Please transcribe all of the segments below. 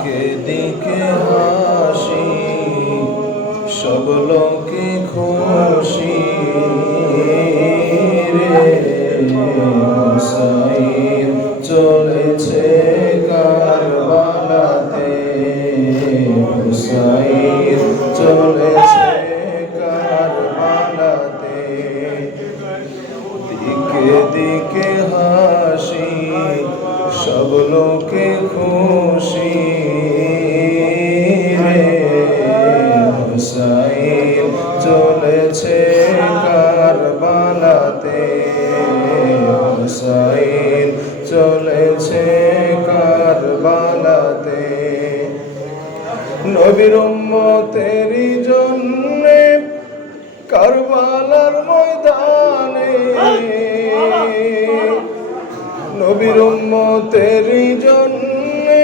দিকে দিকে হাসি, সব লোকে খুশি। রে হুসাইন চলেছে কারবালাতে। হুসাইন চলেছে কারবালাতে। দিকে দিকে হাসি, সব লোকে খুশি। হুসাইন চলেছে কারবালাতে নবীর উম্মতেরই জন্যে কারবালার ময়দানে নবীর উম্মতেরই জন্যে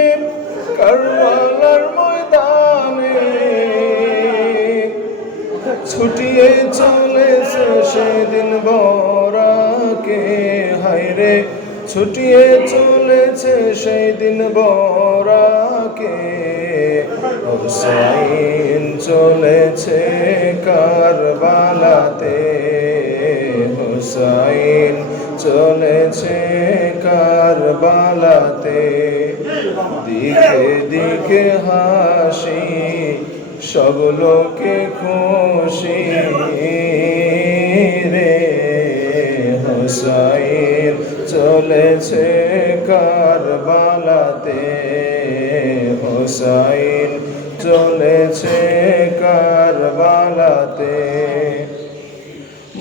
কারবালার ময়দানে, ছুটিয়ে চলেছে সেদিন বরাকে হাইরে ছুটিয়ে চলেছে সেই দিন বরাকে। হুসাইন চলেছে কারবালাতে। হুসাইন চলেছে কারবালাতে। দিকে দিকে হাসি, সব লোকে খুশি। চলেছে কারবালাতে, হুসাইন চলেছে কারবালাতে।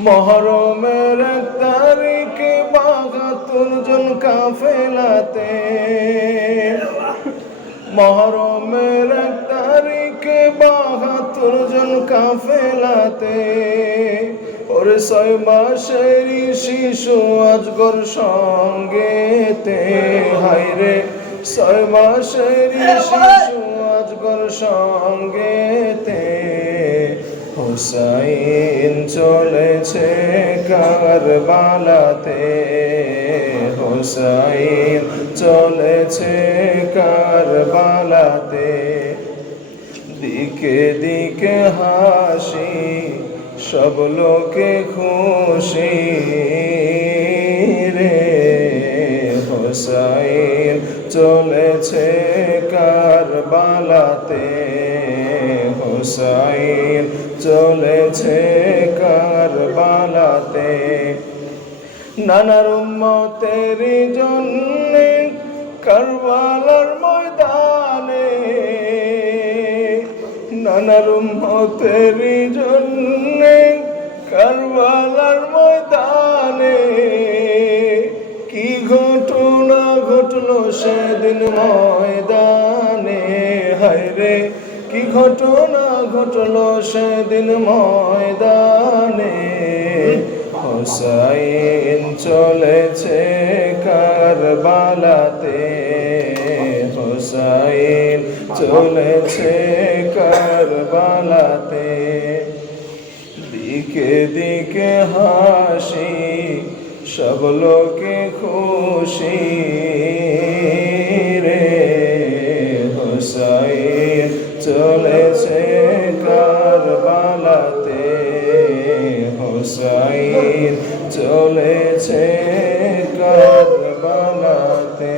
মহরমের তারিখে বাহাত্তর জন কাফেলাতে। মহরমের তারিখে বাহাত্তর জন কাফেলাতে। ওর ছয় মাসেরই শিশু আজগর সঙ্গেতে হাইরে ছয় মাসেরই শিশু আজগর সঙ্গেতে হুসাইন চলেছে কারবালাতে। হুসাইন চলেছে কারবালাতে। দিকে দিকে হাসি সব লোকে খুশি রে। হোসাইন চলেছে কারবালাতে। হোসাইন চলেছে কার কারবালাতে। নানার উম্মতের জন্যে কারবালার ময়দানে। নানার উম্মতের জন্যে ময়দানে কি ঘটনা ঘটলো সেদিন ময়দানে? হায়রে কি ঘটনা ঘটলো সেদিন ময়দানে? হুসাইন চলেছে কারবালাতে। হুসাইন চলেছে কারবালাতে। দিকে দিকে হাসি সব লোকে খুশি রে। হোসাই চলেছে কারবালাতে হোসাই চলেছে কারবালাতে।